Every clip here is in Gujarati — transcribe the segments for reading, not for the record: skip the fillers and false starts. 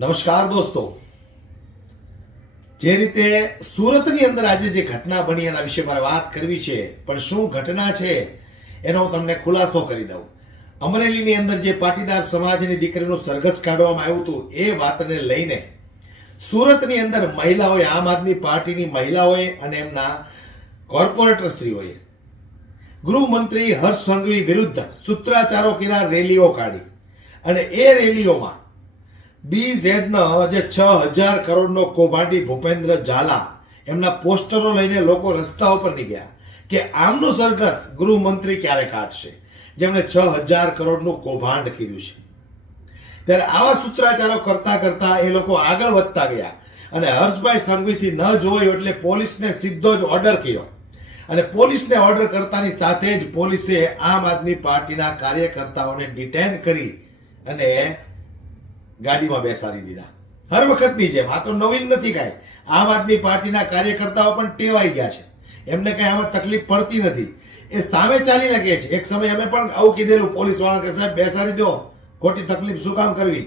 નમસ્કાર દોસ્તો, જે રીતે સુરતની અંદર આજે જે ઘટના બની એના વિશે મારે વાત કરવી છે, પણ શું ઘટના છે એનો હું તમને ખુલાસો કરી દઉં. અમરેલીની અંદર જે પાટીદાર સમાજની દીકરીનું સરઘસ કાઢવામાં આવ્યું હતું એ વાતને લઈને સુરતની અંદર મહિલાઓએ, આમ આદમી પાર્ટીની મહિલાઓએ અને એમના કોર્પોરેટરશ્રીઓએ ગૃહમંત્રી હર્ષ સંઘવી વિરુદ્ધ સૂત્રાચારો કર્યા, રેલીઓ કાઢી અને એ રેલીઓમાં BZનો જે 6,000 કરોડનો કૌભાંડી ભૂપેન્દ્ર ઝાલા એમના પોસ્ટરો લઈને લોકો રસ્તા ઉપર નીકળ્યા કે આમનું સરઘસ ગૃહમંત્રી ક્યારે કાઢશે, જેમણે 6,000 કરોડનું કૌભાંડ કર્યું છે. ત્યારે આવા સૂત્રાચારો કરતા કરતા એ લોકો આગળ વધતા ગયા અને હર્ષભાઈ સંઘવીથી ન જોવાયું એટલે પોલીસને સીધો જ ઓર્ડર કર્યો અને પોલીસને ઓર્ડર કરતાની સાથે જ પોલીસે આમ આદમી પાર્ટીના કાર્યકર્તાઓને ડિટેન કરી અને ગાડીમાં બેસાડી દીધા. હર વખતની જેમ, આ તો નવીન નથી કાંઈ. આમ આદમી પાર્ટીના કાર્યકર્તાઓ પણ ટેવાઈ ગયા છે, એમને કઈ આમાં તકલીફ પડતી નથી, એ સામે ચાલી લાગે છે. એક સમય અમે પણ આવું કીધેલું પોલીસ વાળા કે સાહેબ બેસાડી દો, ખોટી તકલીફ શું કામ કરવી.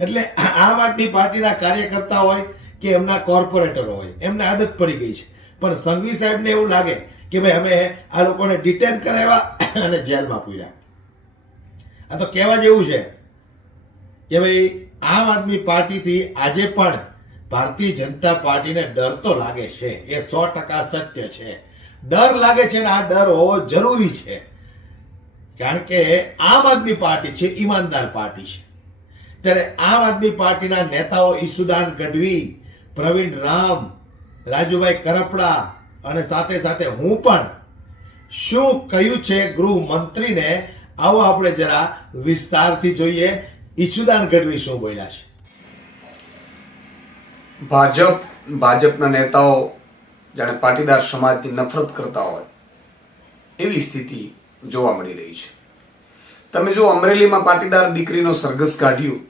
એટલે આમ આદમી પાર્ટીના કાર્યકર્તા હોય કે એમના કોર્પોરેટરો હોય, એમને આદત પડી ગઈ છે. પણ સંઘવી સાહેબને એવું લાગે કે ભાઈ અમે આ લોકોને ડિટેન કરાવ્યા અને જેલમાં પૂર્યા. આ તો કહેવા જેવું છે કે ભાઈ આમ આદમી પાર્ટીથી આજે પણ ભારતીય જનતા પાર્ટીને ડર તો લાગે છે, એ 100% સત્ય છે. ડર લાગે છે અને આ ડર હોવો જરૂરી છે, કારણ કે આમ આદમી પાર્ટી છે, ઈમાનદાર પાર્ટી છે. ત્યારે આમ આદમી પાર્ટીના નેતાઓ ઈસુદાન ગઢવી, પ્રવીણ રામ, રાજુભાઈ કરપડા અને સાથે સાથે હું પણ શું કહ્યું છે ગૃહમંત્રીને, આવો આપણે જરા વિસ્તારથી જોઈએ. ઈસુદાન ગઢવી શું બોલ્યા છે. ભાજપના નેતાઓ જાણે પાટીદાર સમાજથી નફરત કરતા હોય એવી સ્થિતિ જોવા મળી રહી છે. તમે જો અમરેલીમાં પાટીદાર દીકરીનો સરઘસ કાઢ્યું,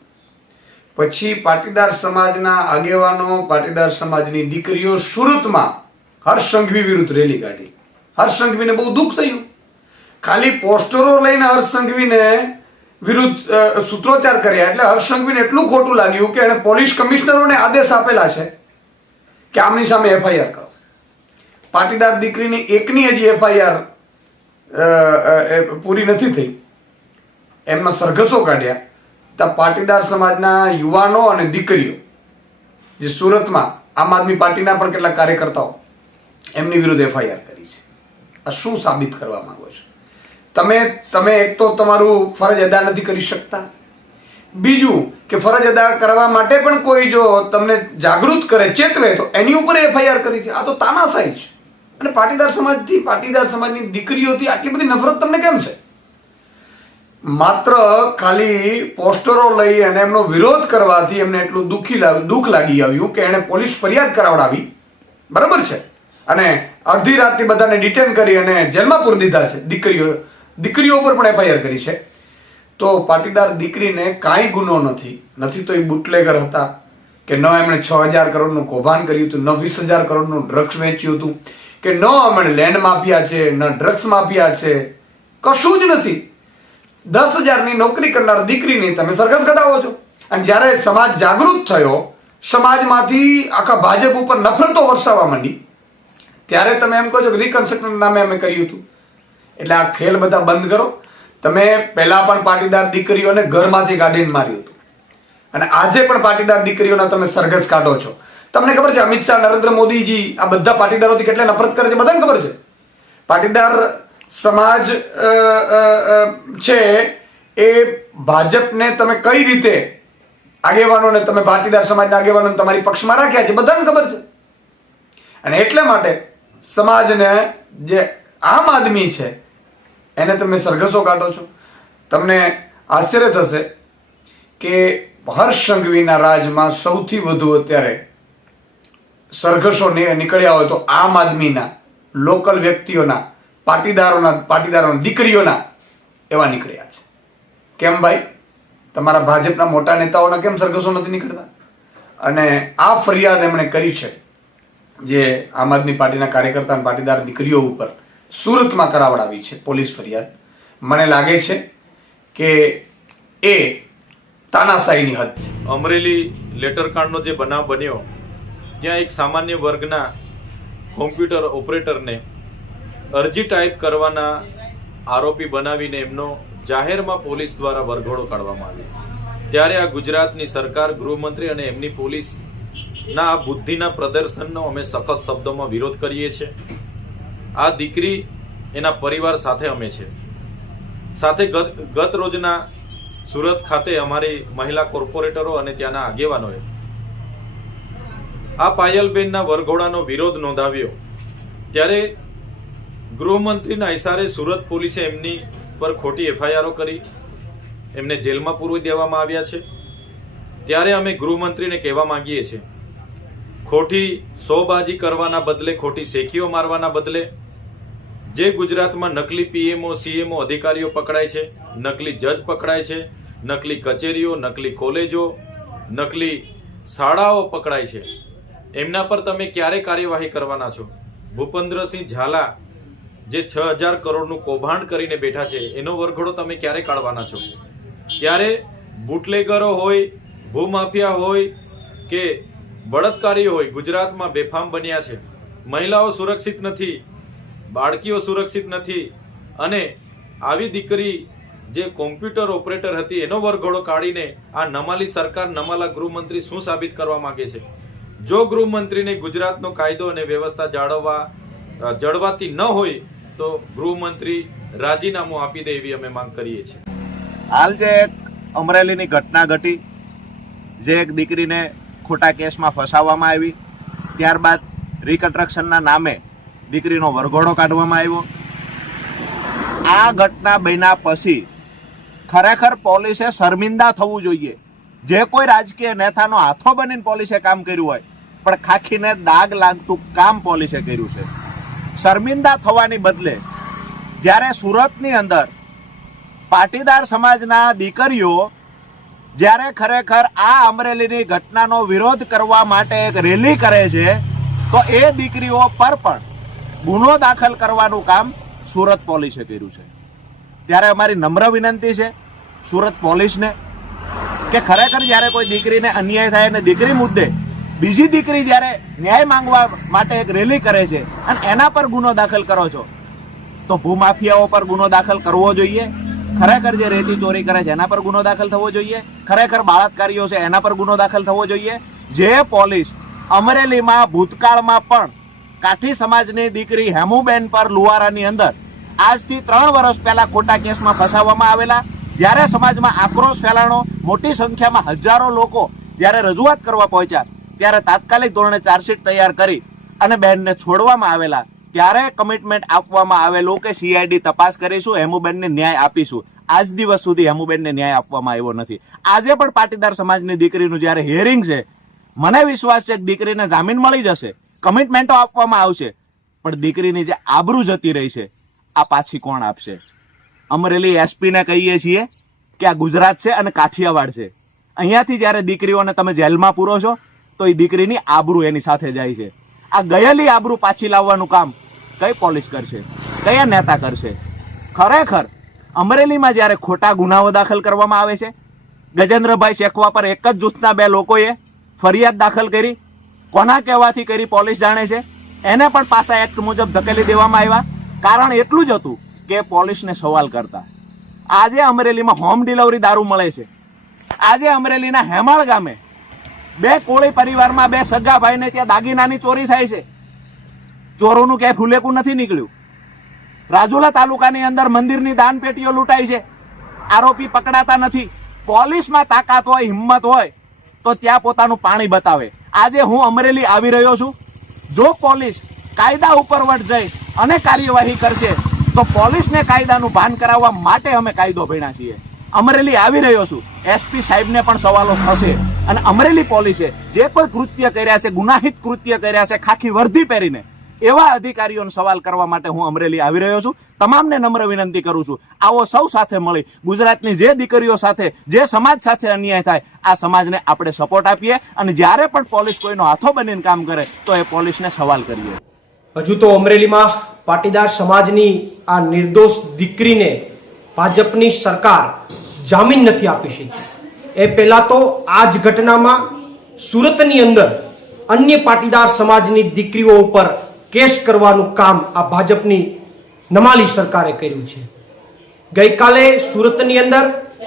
પછી પાટીદાર સમાજના આગેવાનો, પાટીદાર સમાજની દીકરીઓ સુરતમાં હર્ષ સંઘવી વિરુદ્ધ રેલી કાઢી. હર્ષ સંઘવીને બહુ દુઃખ થયું. ખાલી પોસ્ટરો લઈને હર્ષ સંઘવીને વિરુદ્ધ સૂત્રોચ્ચાર કર્યા એટલે હર્ષ સંઘવીને એટલું ખોટું લાગ્યું કે એણે પોલીસ કમિશનરોને આદેશ આપેલા છે કે આમની સામે FIR કરો. પાટીદાર દીકરીની એકની હજી FIR પૂરી નથી થઈ, એમના સરઘસો કાઢ્યા. તો પાટીદાર સમાજના યુવાનો અને દીકરીઓ જે સુરતમાં આમ આદમી પાર્ટીના પણ કેટલાક કાર્યકર્તાઓ એમની વિરુદ્ધ FIR કરી છે. આ શું સાબિત કરવા માંગો છો? તમે એક તો તમારું ફરજ અદા નથી કરી શકતા, બીજું કે ફરજ અદા કરવા માટે પણ કોઈ જો તમને જાગૃત કરે, ચેતવે તો એની ઉપર FIR કરી છે. આ તો તાનાશાહી છે. અને પાટીદાર સમાજથી, પાટીદાર સમાજની દીકરીઓથી આટલી બધી નફરત તમને કેમ છે? માત્ર ખાલી પોસ્ટરો લઈ અને એમનો વિરોધ કરવાથી એમને એટલું દુઃખ લાગી આવ્યું કે એણે પોલીસ ફરિયાદ કરાવડાવી, બરાબર છે, અને અડધી રાતથી બધાને ડિટેન કરી અને જેલમાં પૂરી દીધા છે. દીકરીઓ ઉપર પણ FIR કરી છે. તો પાટીદાર દીકરીને કાંઈ ગુનો નથી તો એ બુટલેગર હતા કે ન એમણે 6,000 કરોડનું કૌભાંડ કર્યું હતું, ન 20,000 કરોડનું ડ્રગ્સ વેચ્યું હતું, કે ન એમણે લેન્ડ માફિયા છે, ન ડ્રગ્સ માફિયા છે, કશું જ નથી. 10,000ની નોકરી કરનાર દીકરીની તમે સરઘસ કઢાવો છો. અને જ્યારે સમાજ જાગૃત થયો, સમાજમાંથી આખા ભાજપ ઉપર નફરતો વરસાવવા માંડી, ત્યારે તમે એમ કહો છો કે રિકન્સ્ટ્રક્શન નામે અમે કર્યું હતું. એટલે આ ખેલ બધા બંધ કરો. તમે પહેલા પણ પાટીદાર દીકરીઓને ઘરમાંથી કાઢીને માર્યું હતું અને આજે પણ પાટીદાર દીકરીઓના તમે સરઘસ કાઢો છો. તમને ખબર છે અમિત શાહ, નરેન્દ્ર મોદીજી આ બધા પાટીદારોથી કેટલા નફરત કરે છે, બધાને ખબર છે. પાટીદાર સમાજ છે એ ભાજપને તમે કઈ રીતે આગેવાનોને, તમે પાટીદાર સમાજના આગેવાનોને તમારી પક્ષમાં રાખ્યા છે, બધાને ખબર છે. અને એટલા માટે સમાજને જે આમ આદમી છે એને તમે સરઘસો કાઢો છો. તમને આશ્ચર્ય થશે કે હર્ષ સંઘવીના રાજમાં સૌથી વધુ અત્યારે સરઘસો નીકળ્યા હોય તો આમ આદમીના, લોકલ વ્યક્તિઓના, પાટીદારોના દીકરીઓના એવા નીકળ્યા છે. કેમ ભાઈ? તમારા ભાજપના મોટા નેતાઓના કેમ સરઘસો નથી નીકળતા? અને આ ફરિયાદ એમણે કરી છે જે આમ આદમી પાર્ટીના કાર્યકર્તા અને પાટીદાર દીકરીઓ ઉપર સુરતમાં કરાવડાવી છે પોલીસ ફરિયાદ. મને લાગે છે કે એ તાનાશાહીની હદ છે. અમરેલી લેટરકાંડનો જે બનાવ બન્યો ત્યાં એક સામાન્ય વર્ગના કોમ્પ્યુટર ઓપરેટરને અરજી ટાઈપ કરવાના આરોપી બનાવીને એમનો જાહેરમાં પોલીસ દ્વારા વરઘોડો કાઢવામાં આવ્યો. ત્યારે આ ગુજરાતની સરકાર, ગૃહમંત્રી અને એમની પોલીસના આ બુદ્ધિના પ્રદર્શનનો અમે સખત શબ્દોમાં વિરોધ કરીએ છીએ. આ દીકરી એના પરિવાર સાથે અમે છે. સાથે ગત રોજના સુરત ખાતે અમારી મહિલા કોર્પોરેટરો અને ત્યાંના આગેવાનોએ આ પાયલબેનના વરઘોડાનો વિરોધ નોંધાવ્યો. ત્યારે ગૃહમંત્રીના ઇશારે સુરત પોલીસે એમની પર ખોટી એફઆઈઆરો કરી એમને જેલમાં પૂરવી દેવામાં આવ્યા છે. ત્યારે અમે ગૃહમંત્રીને કહેવા માંગીએ છીએ, ખોટી સોબાજી કરવાના બદલે, ખોટી શેખીઓ મારવાના બદલે જે ગુજરાતમાં નકલી પીએમઓ સીએમઓ અધિકારીઓ પકડાય છે, નકલી જજ પકડાય છે, નકલી કચેરીઓ, નકલી કોલેજો, નકલી શાળાઓ પકડાય છે, એમના પર તમે ક્યારે કાર્યવાહી કરવાના છો? ભૂપેન્દ્રસિંહ ઝાલા જે 6,000 કરોડનું કૌભાંડ કરીને બેઠા છે એનો વરઘોડો તમે ક્યારે કાઢવાના છો? ત્યારે બુટલેગરો હોય, ભૂમાફિયા હોય કે બળાત્કારીઓ હોય, ગુજરાતમાં બેફામ બન્યા છે. મહિલાઓ સુરક્ષિત નથી, બાળકીઓ સુરક્ષિત નથી. અને આવી દીકરી જે કોમ્પ્યુટર ઓપરેટર હતી એનો વરઘોડો કાઢીને આ નમાલી સરકાર, નમાલા ગૃહમંત્રી શું સાબિત કરવા માંગે છે? જો ગૃહમંત્રીને ગુજરાતનો કાયદો અને વ્યવસ્થા જળવાતી ન હોય તો ગૃહમંત્રી રાજીનામું આપી દે એવી અમે માંગ કરીએ છીએ. હાલ જે એક અમરેલીની ઘટના ઘટી, જે એક દીકરીને ખોટા કેસમાં ફસાવવામાં આવી, ત્યારબાદ રિકન્સ્ટ્રક્શનના નામે દીકરીનો વરઘોડો કાઢવામાં આવ્યો. આ ઘટના બન્યા પછી ખરેખર પોલીસે શર્મિંદા થવું જોઈએ. જે કોઈ રાજકીય નેતાનો હાથો બનીને પોલીસે કામ કર્યું હોય, પણ ખાખીને દાગ લાગતું કામ પોલીસે કર્યું છે. શર્મિંદા થવાની બદલે જ્યારે સુરતની અંદર પાટીદાર સમાજના દીકરીઓ જ્યારે ખરેખર આ અમરેલીની ઘટનાનો વિરોધ કરવા માટે એક રેલી કરે છે, તો એ દીકરીઓ પર પણ ગુનો દાખલ કરવાનું કામ સુરત પોલીસે કર્યું છે. ત્યારે અમારી નમ્ર વિનંતી છે સુરત પોલીસને કે ખરેખર જ્યારે કોઈ દીકરીને અન્યાય થાય અને દીકરી મુદ્દે બીજી દીકરી જ્યારે ન્યાય માંગવા માટે એક રેલી કરે છે અને એના પર ગુનો દાખલ કરો છો, તો ભૂમાફિયાઓ પર ગુનો દાખલ કરવો જોઈએ. ખરેખર જે રેતી ચોરી કરે છે એના પર ગુનો દાખલ થવો જોઈએ. ખરેખર બળાત્કારીઓ છે એના પર ગુનો દાખલ થવો જોઈએ. જે પોલીસ અમરેલીમાં ભૂતકાળમાં પણ કાઠી સમાજની દીકરી હેમુબેન પર લુવારાની અંદર આજથી 3 વર્ષ પહેલા ખોટા કેસમાં ફસાવવામાં આવેલા, જ્યારે સમાજમાં આક્રોશ ફેલાણો, મોટી સંખ્યામાં હજારો લોકો જ્યારે રજૂઆત કરવા પહોંચ્યા, ત્યારે તાત્કાલિક ધોરણે ચાર્જશીટ તૈયાર કરી અને બહેનને છોડવામાં આવેલા. ત્યારે કમિટમેન્ટ આપવામાં આવેલું કે સીઆઈડી તપાસ કરીશું, હેમુબેનને ન્યાય આપીશું. આજ દિવસ સુધી હેમુબેનને ન્યાય આપવામાં આવ્યો નથી. આજે પણ પાટીદાર સમાજની દીકરીનું જ્યારે હિયરિંગ છે, મને વિશ્વાસ છે કે દીકરીને જામીન મળી જશે, કમિટમેન્ટો આપવામાં આવશે, પણ દીકરીની જે આબરૂ જતી રહી છે આ પાછી કોણ આપશે? અમરેલી એસપીને કહીએ છીએ કે આ ગુજરાત છે અને કાઠિયાવાડ છે. અહીંયાથી જ્યારે દીકરીઓને તમે જેલમાં પૂરો છો તો એ દીકરીની આબરૂ એની સાથે જાય છે. આ ગયેલી આબરૂ પાછી લાવવાનું કામ કઈ પોલીસ કરશે, કયા નેતા કરશે? ખરેખર અમરેલીમાં જ્યારે ખોટા ગુનાઓ દાખલ કરવામાં આવે છે, ગજેન્દ્રભાઈ શેખવા પર એક જ જૂથના 2 લોકોએ ફરિયાદ દાખલ કરી, કોના કહેવાથી કરી પોલીસ જાણે છે. એને પણ પાસા એક્ટ મુજબ ધકેલી દેવામાં આવ્યા. કારણ એટલું જ હતું કે પોલીસને સવાલ કરતા. આજે અમરેલીમાં હોમ ડિલિવરી દારૂ મળે છે. આજે અમરેલીના હેમાળ ગામે 2 કોળી પરિવારમાં 2 સગા ભાઈને ત્યાં દાગીનાની ચોરી થાય છે. ચોરોનું ક્યાંય ફુલેકું નથી નીકળ્યું. રાજુલા તાલુકાની અંદર મંદિરની દાન પેટીઓ લૂંટાઈ છે, આરોપી પકડાતા નથી. પોલીસમાં તાકાત હોય, હિંમત હોય તો ત્યાં પોતાનું પાણી બતાવે. આજે હું અમરેલી આવી રહ્યો છું. જો પોલીસ કાયદા ઉપર વટ જઈ અને કાર્યવાહી કરશે તો પોલીસને કાયદાનું ભાન કરાવવા માટે અમે કાયદો ભણ્યા છીએ. અમરેલી આવી રહ્યો છું, એસપી સાહેબને પણ સવાલો થશે. અને અમરેલી પોલીસે જે કોઈ કૃત્ય કર્યા છે, ગુનાહિત કૃત્ય કર્યા છે, ખાખી વર્દી પહેરીને, એવા અધિકારીઓને સવાલ કરવા માટે હું અમરેલી આવી રહ્યો છું. તમામને નમ્ર વિનંતી કરું છું, આવો સૌ સાથે મળી ગુજરાતની જે દીકરીઓ સાથે, જે સમાજ સાથે અન્યાય થાય, આ સમાજને આપણે સપોર્ટ આપીએ. અને જ્યારે પણ પોલીસ કોઈનો હાથો બનીને કામ કરે તો એ પોલીસને સવાલ કરીએ. હજુ તો અમરેલીમાં પાટીદાર સમાજની આ નિર્દોષ દીકરીને ભાજપની સરકાર જામીન નથી આપી શકી. એ પહેલા તો આ જ ઘટનામાં સુરતની અંદર અન્ય પાટીદાર સમાજની દીકરીઓ ઉપર કેસ કરવાનું કામ આ ભાજપની નમાલી સરકારે કર્યું છે. ગઈકાલે સુરતની અંદર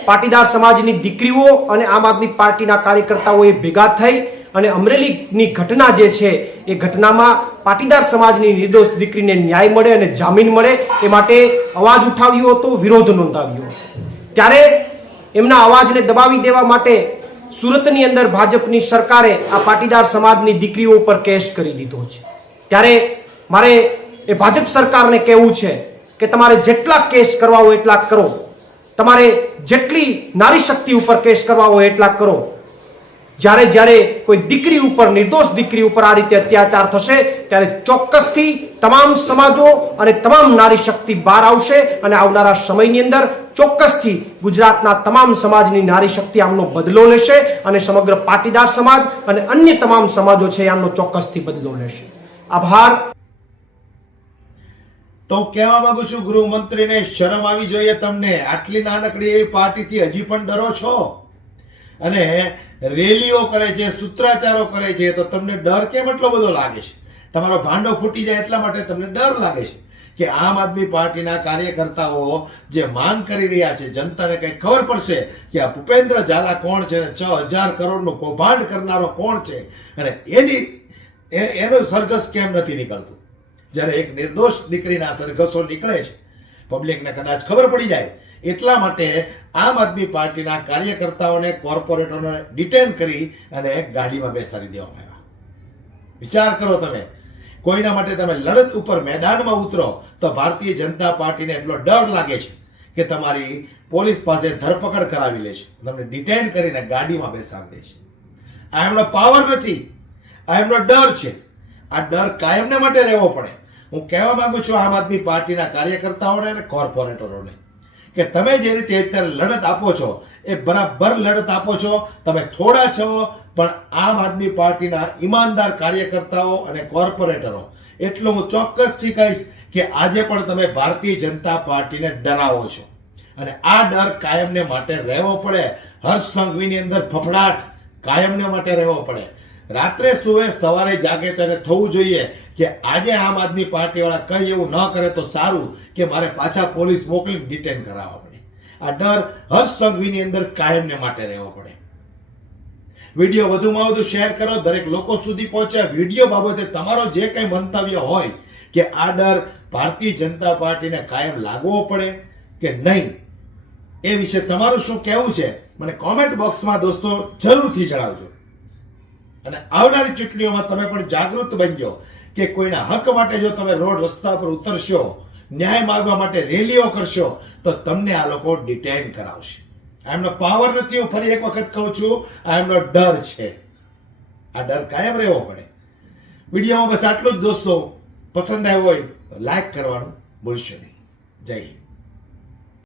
પાટીદાર સમાજની દીકરીઓ અને આમ આદમી પાર્ટીના કાર્યકર્તાઓએ ભેગા થઈ અને અમરેલીની ઘટના જે છે એ ઘટનામાં પાટીદાર સમાજની નિર્દોષ દીકરીને ન્યાય મળે અને જામીન મળે એ માટે અવાજ ઉઠાવ્યો હતો, વિરોધ નોંધાવ્યો હતો. ત્યારે એમના અવાજને દબાવી દેવા માટે સુરતની અંદર ભાજપની સરકારે આ પાટીદાર સમાજની દીકરીઓ ઉપર કેસ કરી દીધો છે. ત્યારે મારે એ ભાજપ સરકારને કહેવું છે કે તમારે જેટલા કેસ કરવા હોય એટલા કરો, તમારે જેટલી નારી શક્તિ ઉપર કેસ કરવા હોય એટલા કરો. જ્યારે જ્યારે કોઈ દીકરી ઉપર, નિર્દોષ દીકરી ઉપર આ રીતે અત્યાચાર થશે ત્યારે ચોક્કસથી તમામ સમાજો અને તમામ નારી શક્તિ બહાર આવશે અને આવનારા સમયની અંદર ચોક્કસથી ગુજરાતના તમામ સમાજની નારી શક્તિ આમનો બદલો લેશે અને સમગ્ર પાટીદાર સમાજ અને અન્ય તમામ સમાજો છે આમનો ચોક્કસથી બદલો લેશે. આભાર. તો હું કહેવા માંગુ છું ગૃહમંત્રીને શરમ આવી જોઈએ તમને. આટલી નાનકડી એવી પાર્ટીથી હજી પણ ડરો છો અને રેલીઓ કરે છે, સૂત્રાચારો કરે છે, તો તમને ડર કેમ એટલો બધો લાગે છે? તમારો ભાંડો ફૂટી જાય એટલા માટે તમને ડર લાગે છે કે આમ આદમી પાર્ટીના કાર્યકર્તાઓ જે માંગ કરી રહ્યા છે, જનતાને કઈ ખબર પડશે કે આ ભૂપેન્દ્ર ઝાલા કોણ છે, 6000 કરોડનું કૌભાંડ કરનારો કોણ છે અને એનું સરઘસ કેમ નથી નીકળતું. જ્યારે એક નિર્દોષ દીકરીના સરઘસો નીકળે છે, પબ્લિકને કદાચ ખબર પડી જાય એટલા માટે આમ આદમી પાર્ટીના કાર્યકર્તાઓને, કોર્પોરેટરોને ડિટેન કરી અને ગાડીમાં બેસાડી દેવામાં આવ્યા. વિચાર કરો તમે, કોઈના માટે તમે લડત ઉપર મેદાનમાં ઉતરો તો ભારતીય જનતા પાર્ટીને એટલો ડર લાગે છે કે તમારી પોલીસ પાસે ધરપકડ કરાવી લે છે, તમને ડિટેન કરીને ગાડીમાં બેસાડી દે છે. આ એમનો પાવર નથી, આ એમનો ડર છે. આ ડર કાયમને માટે રહેવો પડે. હું કહેવા માંગુ છું આમ આદમી પાર્ટીના કાર્યકર્તાઓને અને કોર્પોરેટરોને કે તમે જે રીતે અત્યારે લડત આપો છો એ બરાબર લડત આપો છો. તમે થોડા છો પણ આમ આદમી પાર્ટીના ઈમાનદાર કાર્યકર્તાઓ અને કોર્પોરેટરો, એટલું હું ચોક્કસથી કહીશ કે આજે પણ તમે ભારતીય જનતા પાર્ટીને ડરાવો છો અને આ ડર કાયમને માટે રહેવો પડે. હર્ષ સંઘવીની અંદર ફફડાટ કાયમને માટે રહેવો પડે. રાત્રે સુવે, સવારે જાગે તો એને થવું જોઈએ કે આજે આમ આદમી પાર્ટી વાળા કઈ એવું ન કરે તો સારું કે મારે પાછા પોલીસ મોકલી ડિટેન કરાવવા પડે. આ ડર હર્ષ સંઘવીની અંદર કાયમને માટે રહેવો પડે. વિડીયો વધુમાં વધુ શેર કરો, દરેક લોકો સુધી પહોંચે. વિડીયો બાબતે તમારો જે કંઈ મંતવ્ય હોય કે આ ડર ભારતીય જનતા પાર્ટીને કાયમ લાગવો પડે કે નહીં, એ વિશે તમારું શું કહેવું છે મને કોમેન્ટ બોક્સમાં દોસ્તો જરૂરથી જણાવજો. અને આવનારી ચૂંટણીઓમાં તમે પણ જાગૃત બનજો કે કોઈના હક માટે જો તમે રોડ રસ્તા પર ઉતરશો, ન્યાય માંગવા માટે રેલીઓ કરશો તો તમને આ લોકો ડિટેન કરાવશે. આ એમનો પાવર નથી, હું ફરી એક વખત કહું છું, આ એમનો ડર છે. આ ડર કાયમ રહેવો પડે. વિડીયોમાં બસ આટલું જ દોસ્તો. પસંદ આવ્યો હોય તો લાઈક કરવાનું ભૂલશો નહીં. જય હિન્દ.